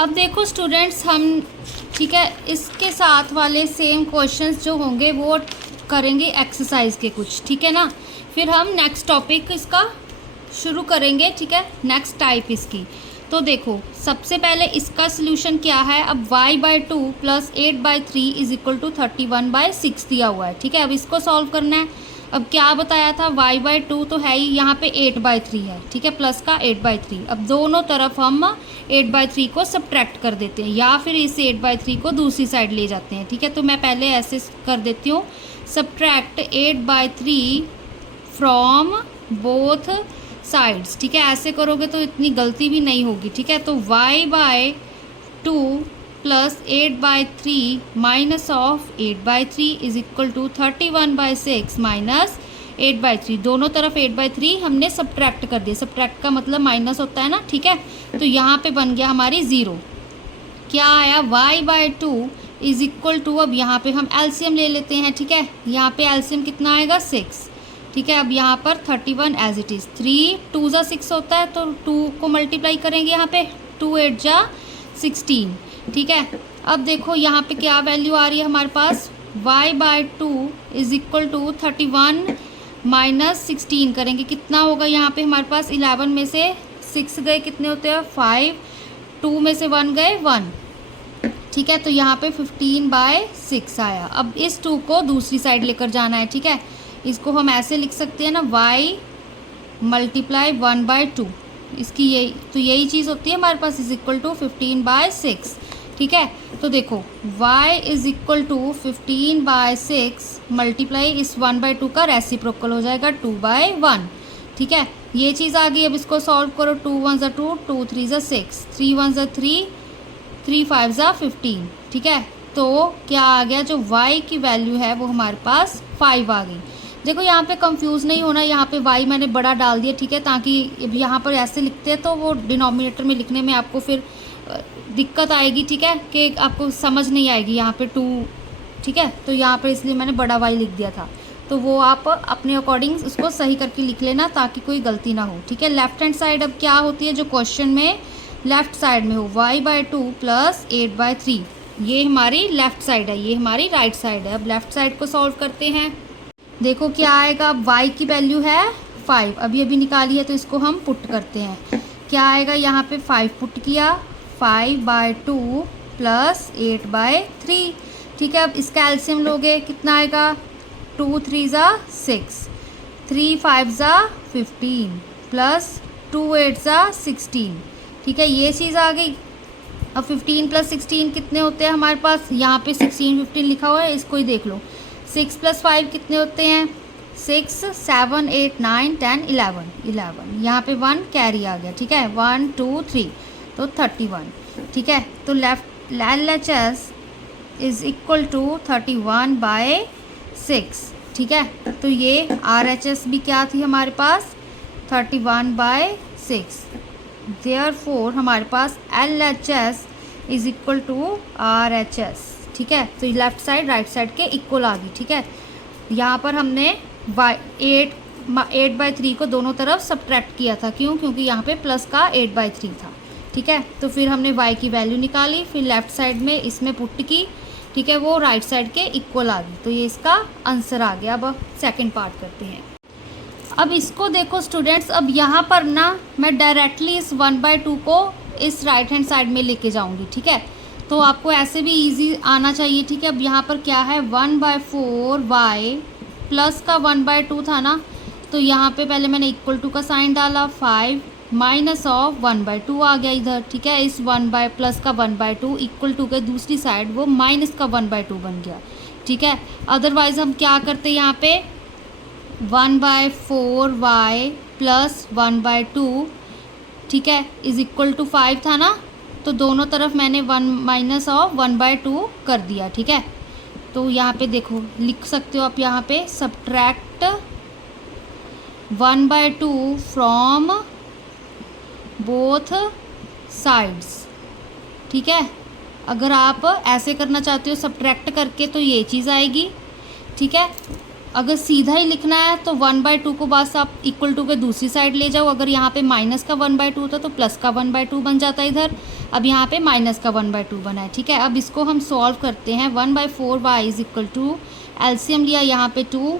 अब देखो स्टूडेंट्स, हम ठीक है इसके साथ वाले सेम क्वेश्चंस जो होंगे वो करेंगे एक्सरसाइज के कुछ, ठीक है ना। फिर हम नेक्स्ट टॉपिक इसका शुरू करेंगे, ठीक है, नेक्स्ट टाइप इसकी। तो देखो सबसे पहले इसका सोल्यूशन क्या है। अब y/2 + 8/3 इज इक्वल टू 31/6 दिया हुआ है, ठीक है। अब इसको सॉल्व करना है। अब क्या बताया था, y/2 तो है ही, यहाँ पे 8/3 है, ठीक है, प्लस का 8/3। अब दोनों तरफ हम 8/3 को सब्ट्रैक्ट कर देते हैं या फिर इस 8/3 को दूसरी साइड ले जाते हैं, ठीक है। तो मैं पहले ऐसे कर देती हूँ, सब्ट्रैक्ट 8/3 फ्रॉम बोथ साइड्स, ठीक है। ऐसे करोगे तो इतनी गलती भी नहीं होगी, ठीक है। तो y/2 + 8/3 minus of 8/3 is equal to 31/6 minus 8/3। दोनों तरफ 8/3 हमने सब्ट्रैक्ट कर दिया। सब्ट्रैक्ट का मतलब माइनस होता है ना, ठीक है। तो यहाँ पे बन गया हमारी 0। क्या आया, y/2 इज इक्वल टू, अब यहाँ पे हम एलसीएम ले लेते हैं, ठीक है। यहाँ पे एलसीएम कितना आएगा, 6, ठीक है। अब यहाँ पर 31 एज इट इज़, 3 2 ज़ा 6 होता है तो 2 को मल्टीप्लाई करेंगे यहाँ पे, 2 8 ज़ा 16, ठीक है। अब देखो यहाँ पे क्या वैल्यू आ रही है हमारे पास, y/2 is equal to 31 minus 16 करेंगे, कितना होगा यहाँ पे हमारे पास, 11 में से 6 गए कितने होते हैं, 5, 2 में से 1 गए 1, ठीक है। तो यहाँ पे 15/6 आया। अब इस 2 को दूसरी साइड लेकर जाना है, ठीक है। इसको हम ऐसे लिख सकते हैं ना, y × 1/2, इसकी यही चीज़ होती है हमारे पास, इज इक्वल टू 15/6, ठीक है। तो देखो y is equal to 15/6 multiply इस 1/2 का रेसिप्रोकल हो जाएगा 2/1, ठीक है। ये चीज़ आ गई। अब इसको सॉल्व करो, 2 1 ज़ा 2, 2 3 ज़ा 6, 3 1 ज़ा 3, 3 5 ज़ा 15, ठीक है। तो क्या आ गया, जो y की वैल्यू है वो हमारे पास 5 आ गई। देखो यहाँ पे कंफ्यूज नहीं होना, यहाँ पे y मैंने बड़ा डाल दिया, ठीक है, ताकि यहाँ पर ऐसे लिखते हैं तो वो डिनोमिनेटर में लिखने में आपको फिर दिक्कत आएगी, ठीक है, कि आपको समझ नहीं आएगी यहाँ पे 2, ठीक है। तो यहाँ पर इसलिए मैंने बड़ा y लिख दिया था। तो वो आप अपने अकॉर्डिंग उसको सही करके लिख लेना ताकि कोई गलती ना हो, ठीक है। लेफ्ट हैंड साइड अब क्या होती है, जो क्वेश्चन में लेफ्ट साइड में हो, y/2 + 8/3, ये हमारी लेफ्ट साइड है, ये हमारी राइट साइड है। अब लेफ्ट साइड को सॉल्व करते हैं। देखो क्या आएगा, अब y की वैल्यू है 5, अभी निकाली है, तो इसको हम पुट करते हैं। क्या आएगा, यहाँ पे 5 पुट किया, 5/2 + 8/3, ठीक है। अब इसका एलसीएम लोगे, कितना आएगा, 2 3 ज़ा 6, 3 5 ज़ा 15 प्लस 2 8 ज़ा 16, ठीक है। ये चीज़ आ गई। अब 15 + 16 कितने होते हैं हमारे पास, यहाँ पे 16 15 लिखा हुआ है, इसको ही देख लो। 6 + 5 कितने होते हैं, 6 7 8 9 10 11, यहाँ पे 1 कैरी आ गया, ठीक है, 1 2 3, तो 31, ठीक है। तो left LHS is equal to 31/6, ठीक है। तो ये RHS भी क्या थी हमारे पास, 31/6। देयरफॉर हमारे पास LHS is equal to RHS, ठीक है। तो लेफ्ट साइड राइट साइड के इक्वल आ गई, ठीक है। यहाँ पर हमने 8/3 को दोनों तरफ सब्ट्रैक्ट किया था, क्यों, क्योंकि यहाँ पे प्लस का 8/3 था, ठीक है। तो फिर हमने y की वैल्यू निकाली, फिर लेफ्ट साइड में इसमें पुट की, ठीक है, वो राइट साइड के इक्वल आ गई। तो ये इसका आंसर आ गया। अब सेकेंड पार्ट करते हैं। अब इसको देखो स्टूडेंट्स, अब यहाँ पर ना मैं डायरेक्टली इस 1/2 को इस राइट हैंड साइड में लेके जाऊँगी, ठीक है। तो आपको ऐसे भी इजी आना चाहिए, ठीक है। अब यहाँ पर क्या है, 1/4 y प्लस का 1/2 था ना, तो यहाँ पे पहले मैंने इक्वल टू का साइन डाला, 5 माइनस ऑफ 1/2 आ गया इधर, ठीक है। इस प्लस का 1/2 इक्वल टू के दूसरी साइड वो माइनस का 1/2 बन गया, ठीक है। अदरवाइज हम क्या करते यहाँ पे, 1/4 y प्लस 1/2, ठीक है, इज इक्वल टू 5 था ना, तो दोनों तरफ मैंने 1 माइनस ऑफ 1/2 कर दिया, ठीक है। तो यहाँ पे देखो लिख सकते हो आप, यहाँ पे सब्ट्रैक्ट 1/2 फ्रॉम बोथ साइड्स, ठीक है। अगर आप ऐसे करना चाहते हो सब्ट्रैक्ट करके तो ये चीज़ आएगी, ठीक है। अगर सीधा ही लिखना है तो 1/2 को बस आप इक्वल टू के दूसरी साइड ले जाओ। अगर यहाँ पे माइनस का 1/2 था तो प्लस का 1/2 बन जाता है इधर। अब यहाँ पे माइनस का 1/2 बना है, ठीक है। अब इसको हम सॉल्व करते हैं। 1/4y is equal to, LCM लिया यहाँ पे 2,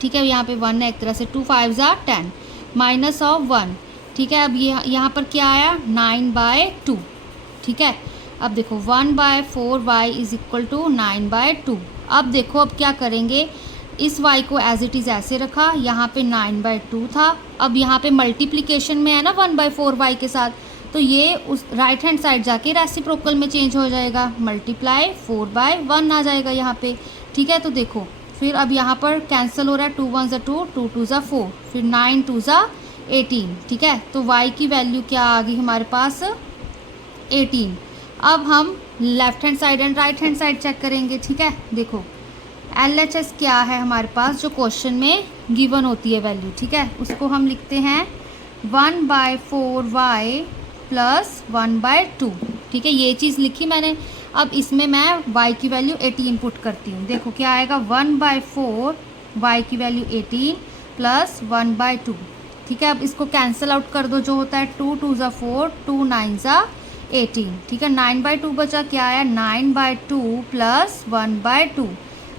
ठीक है, यहाँ पे 1 है एक तरह से, 2 5 ज़ा 10 माइनस ऑफ 1, ठीक है। अब ये यहाँ पर क्या आया 9/2, ठीक है। अब देखो 1/4y इज इक्वल टू 9/2। अब देखो अब क्या करेंगे, इस y को एज इट इज़ ऐसे रखा, यहाँ पे 9/2 था। अब यहाँ पे मल्टीप्लिकेशन में है ना 1/4y के साथ, तो ये उस राइट हैंड साइड जाके रेसिप्रोकल में चेंज हो जाएगा, मल्टीप्लाई 4/1 आ जाएगा यहाँ पे, ठीक है। तो देखो फिर अब यहाँ पर कैंसिल हो रहा है, 2 1 ज़ा 2, 2 2 ज़ा 4, फिर 9 2 ज़ा 18, ठीक है। तो y की वैल्यू क्या आ गई हमारे पास 18। अब हम left hand side and right hand side check करेंगे, ठीक है। देखो LHS क्या है हमारे पास जो क्वेश्चन में गिवन होती है वैल्यू, ठीक है, उसको हम लिखते हैं 1/4y प्लस 1/2, ठीक है, ये चीज़ लिखी मैंने। अब इसमें मैं y की वैल्यू 18 पुट करती हूँ। देखो क्या आएगा 1/4 y की वैल्यू 18 प्लस 1/2, ठीक है। अब इसको कैंसिल आउट कर दो, जो होता है 2 2 ज़ा 4, 2 9 ज़ा 18, ठीक है। 9/2 बचा, क्या आया 9/2 प्लस 1/2।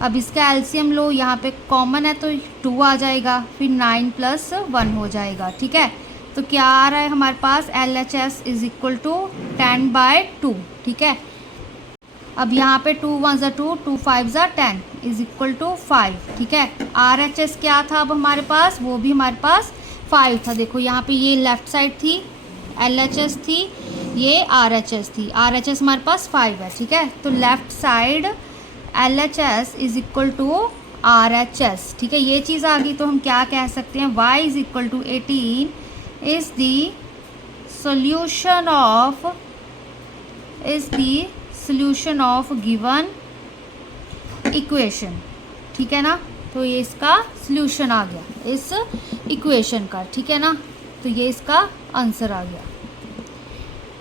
अब इसका एलसीएम लो, यहाँ पे कॉमन है तो 2 आ जाएगा, फिर 9 प्लस 1 हो जाएगा, ठीक है। तो क्या आ रहा है हमारे पास LHS इज इक्वल टू 10/2, ठीक है। अब यहाँ पे 2 1 ज़ा 2, 2 5 ज़ा 10 इज इक्वल टू 5, ठीक है। RHS क्या था अब हमारे पास, वो भी हमारे पास 5 था। देखो यहाँ पे ये लेफ्ट साइड थी LHS थी, ये RHS थी, RHS हमारे पास 5 है, ठीक है। तो left side LHS is equal to RHS, ठीक है, ये चीज़ आ गई। तो हम क्या कह सकते हैं, y is equal to 18 is the solution of given equation, ठीक है ना। तो ये इसका सॉल्यूशन आ गया इस इक्वेशन का, ठीक है ना। तो ये इसका आंसर आ गया।